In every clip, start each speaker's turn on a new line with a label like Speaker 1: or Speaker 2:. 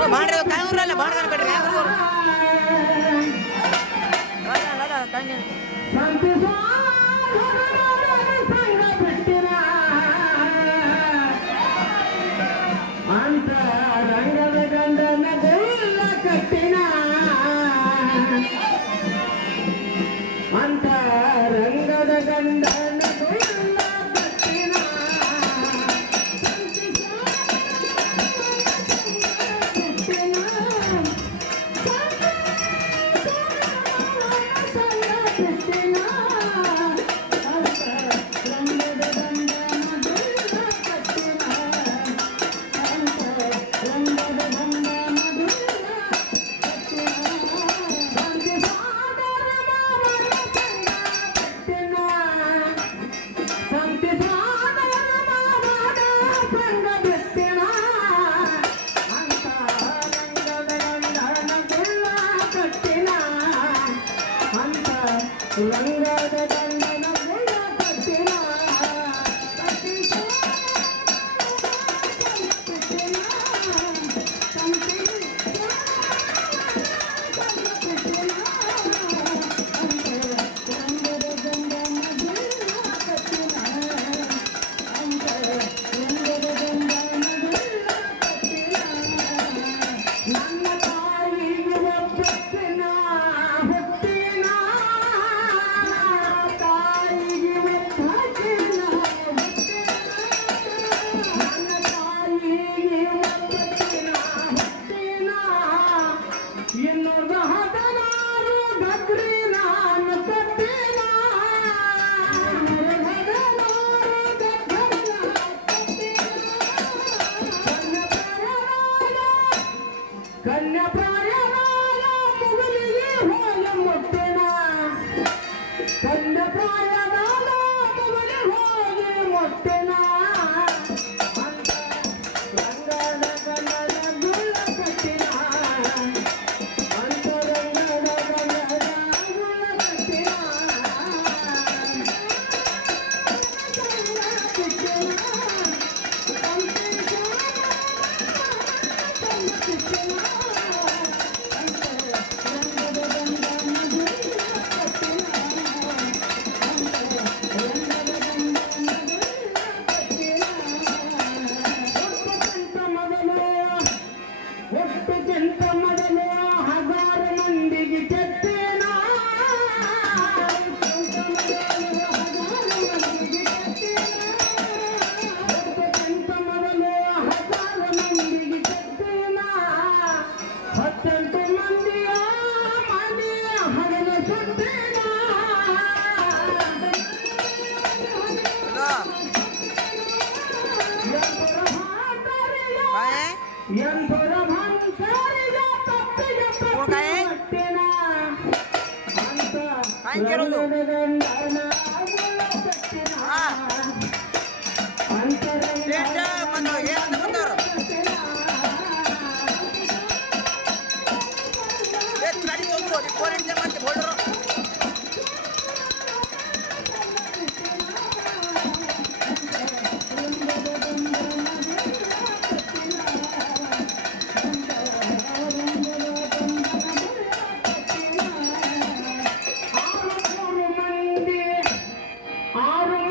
Speaker 1: ಕಾಯಿ ಬಾಂಡ್ರೆ ಕಾಂಗ್ರೆಲ್ಲ ಬಾಂಡ್ರೆ ಕಟ್ಟಿ काय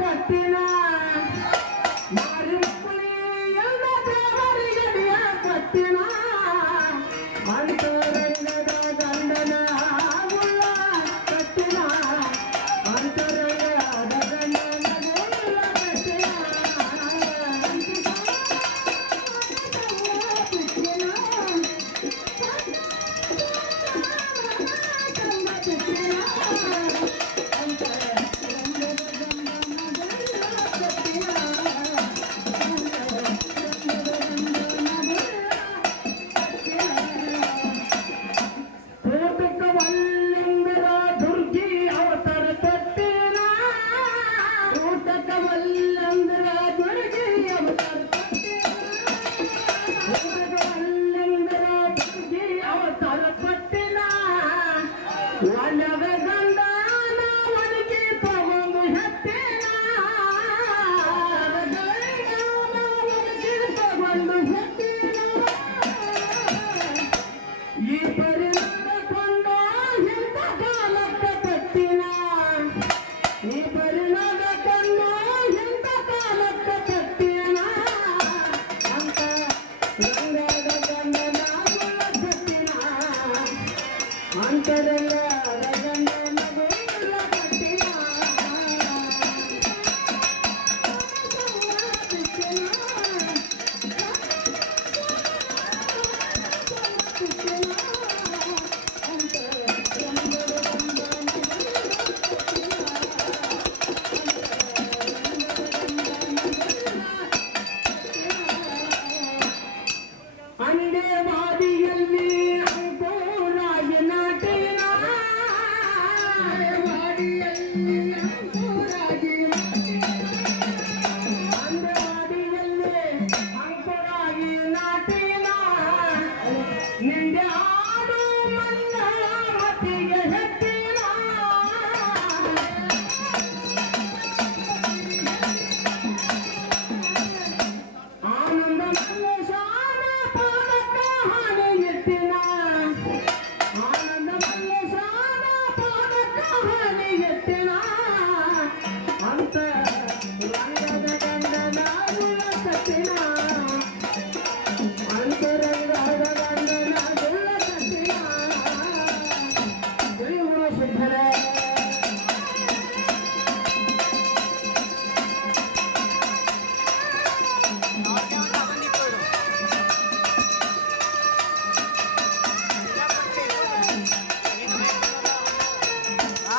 Speaker 1: ¡Gracias!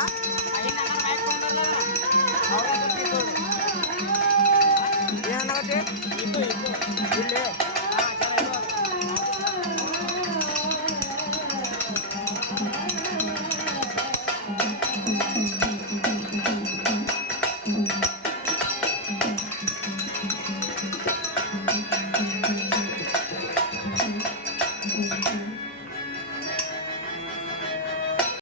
Speaker 2: あ。